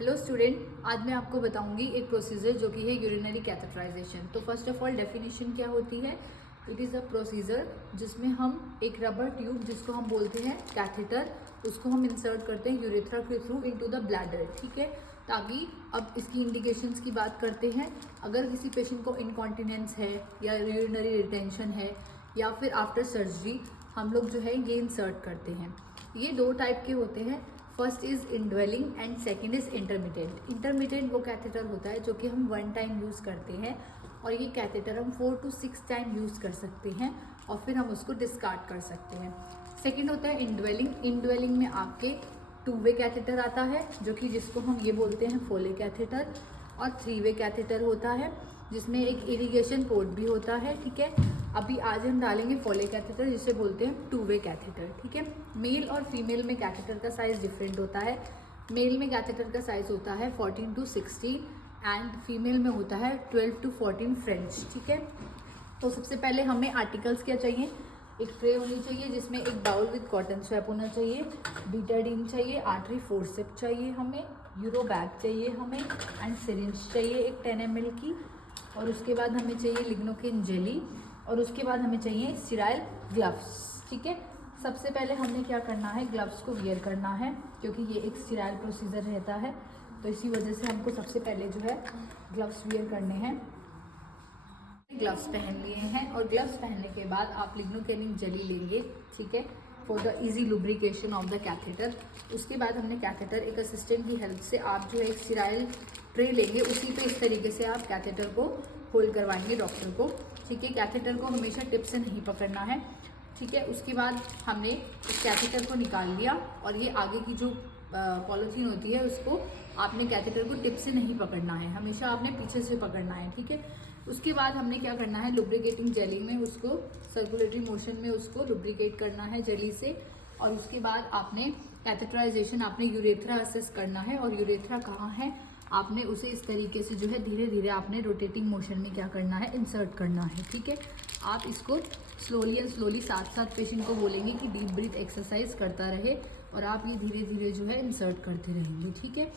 Hello student, आज मैं आपको बताऊंगी एक प्रोसीजर जो कि है यूरिनरी कैथेटराइजेशन। तो फर्स्ट ऑफ ऑल डेफिनेशन क्या होती है। इट इज़ अ प्रोसीजर जिसमें हम एक रबर ट्यूब जिसको हम बोलते हैं कैथेटर, उसको हम इंसर्ट करते हैं यूरेथ्रा के थ्रू इनटू द ब्लैडर, ठीक है। ताकि अब इसकी इंडिकेशंस की बात करते हैं। अगर किसी पेशेंट को इनकॉन्टिनेंस है या यूरिनरी रिटेंशन है या फिर आफ्टर सर्जरी हम लोग जो है ये इंसर्ट करते हैं। ये दो टाइप के होते हैं। First is indwelling and second is intermediate. Intermediate वो कैथेटर होता है जो कि हम 1 टाइम यूज़ करते हैं और ये कैथेटर हम 4 to 6 टाइम यूज़ कर सकते हैं और फिर हम उसको डिस्कार्ड कर सकते हैं। सेकेंड होता है इनड्वेलिंग। इनड्वेलिंग में आपके 2 वे कैथेटर आता है जो कि जिसको हम ये बोलते हैं फोले कैथेटर, और 3 वे कैथेटर होता है जिसमें एक इरिगेशन पोर्ट भी होता है, ठीक है। अभी आज हम डालेंगे फोले कैथेटर जिसे बोलते हैं 2 वे कैथेटर, ठीक है। मेल और फीमेल में कैथेटर का साइज़ डिफरेंट होता है। मेल में कैथेटर का साइज़ होता है 14 to 16 एंड फीमेल में होता है 12 to 14 फ्रेंच, ठीक है। तो सबसे पहले हमें आर्टिकल्स क्या चाहिए। एक ट्रे होनी चाहिए जिसमें एक बाउल विद कॉटन स्वैप होना चाहिए, बीटाडीन चाहिए, आर्टरी फोर्सेप्स चाहिए, हमें यूरो बैग चाहिए हमें, एंड सिरिंज चाहिए एक 10 ml की, और उसके बाद हमें चाहिए लिग्नोकेन जेली, और उसके बाद हमें चाहिए स्टीराइल ग्लव्स, ठीक है। सबसे पहले हमने क्या करना है, ग्लव्स को वियर करना है क्योंकि ये एक स्टीराइल प्रोसीजर रहता है, तो इसी वजह से हमको सबसे पहले जो है ग्लव्स वियर करने हैं। ग्लव्स पहन लिए हैं और ग्लव्स पहनने के बाद आप लिग्नोकेनिक जेली लेंगे, ठीक है, for the easy lubrication of the catheter. उसके बाद हमने कैथेटर एक असिस्टेंट की हेल्प से आप जो है एक स्टीराइल ट्रे लेंगे, उसी पे इस तरीके से आप कैथेटर को होल्ड करवाएंगे डॉक्टर को, ठीक है। कैथेटर को हमेशा टिप से नहीं पकड़ना है, ठीक है। उसके बाद हमने इस कैथेटर को निकाल लिया और ये आगे की जो पॉलीथीन होती है उसको आपने कैथेटर को टिप से नहीं पकड़ना है, हमेशा आपने पीछे से पकड़ना है, ठीक है। उसके बाद हमने क्या करना है, लुब्रिकेटिंग जेली में उसको सर्कुलेटरी मोशन में उसको लुब्रिकेट करना है जेली से, और उसके बाद आपने कैथेटराइजेशन, आपने यूरेथ्रा असेस करना है, और यूरेथ्रा कहाँ है आपने उसे इस तरीके से जो है धीरे धीरे आपने रोटेटिंग मोशन में क्या करना है, इंसर्ट करना है, ठीक है। आप इसको स्लोली एंड स्लोली साथ साथ पेशेंट को बोलेंगे कि डीप ब्रीथ एक्सरसाइज करता रहे और आप ये धीरे धीरे जो है इंसर्ट करते रहेंगे, ठीक है।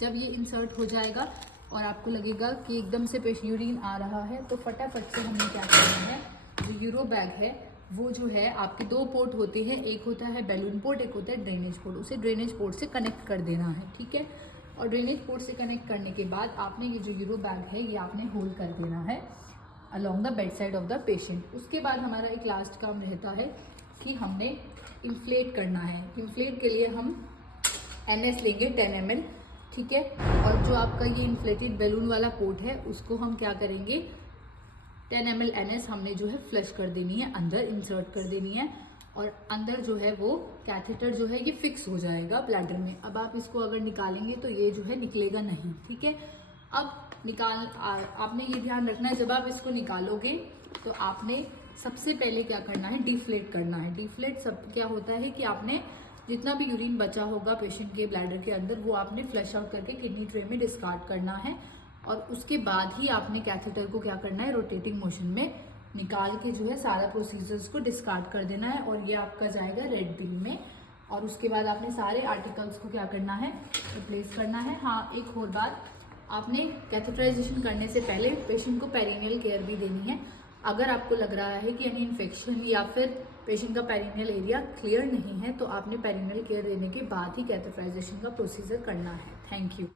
जब ये इंसर्ट हो जाएगा और आपको लगेगा कि एकदम से पेशेंट यूरिन आ रहा है तो फटाफट से हमने क्या करना है, जो यूरो बैग है वो जो है आपके 2 पोर्ट होते हैं, एक होता है बैलून पोर्ट, एक होता है ड्रेनेज पोर्ट, उसे ड्रेनेज पोर्ट से कनेक्ट कर देना है, ठीक है। और ड्रेनेज पोर्ट से कनेक्ट करने के बाद आपने ये जो यूरो बैग है ये आपने होल्ड कर देना है along the bed side of the patient. उसके बाद हमारा एक लास्ट काम रहता है कि हमने इन्फ्लेट करना है। इन्फ्लेट के लिए हम NS लेंगे 10 ml, ठीक है। और जो आपका ये इन्फ्लेटेड बैलून वाला पोर्ट है उसको हम क्या करेंगे, 10 ml NS हमने जो है फ्लश कर देनी है, अंदर इंसर्ट कर देनी है, और अंदर जो है वो कैथेटर जो है ये फिक्स हो जाएगा ब्लैडर में। अब आप इसको अगर निकालेंगे तो ये जो है निकलेगा नहीं, ठीक है। अब आपने ये ध्यान रखना है, जब आप इसको निकालोगे तो आपने सबसे पहले क्या करना है, डिफ्लेट करना है। डिफ्लेट सब क्या होता है कि आपने जितना भी यूरिन बचा होगा पेशेंट के ब्लैडर के अंदर वो आपने फ्लश आउट करके किडनी ट्रे में डिस्कार्ड करना है, और उसके बाद ही आपने कैथेटर को क्या करना है, रोटेटिंग मोशन में निकाल के जो है सारा प्रोसीजर्स को डिस्कार्ड कर देना है, और ये आपका जाएगा रेड बिन में। और उसके बाद आपने सारे आर्टिकल्स को क्या करना है, रिप्लेस करना है। हाँ, एक और बात, आपने कैथेटराइजेशन करने से पहले पेशेंट को पेरिनियल केयर भी देनी है। अगर आपको लग रहा है कि यानी इन्फेक्शन या फिर पेशेंट का पेरिनियल एरिया क्लियर नहीं है तो आपने पेरिनियल केयर देने के बाद ही कैथेटराइजेशन का प्रोसीजर करना है। Thank you.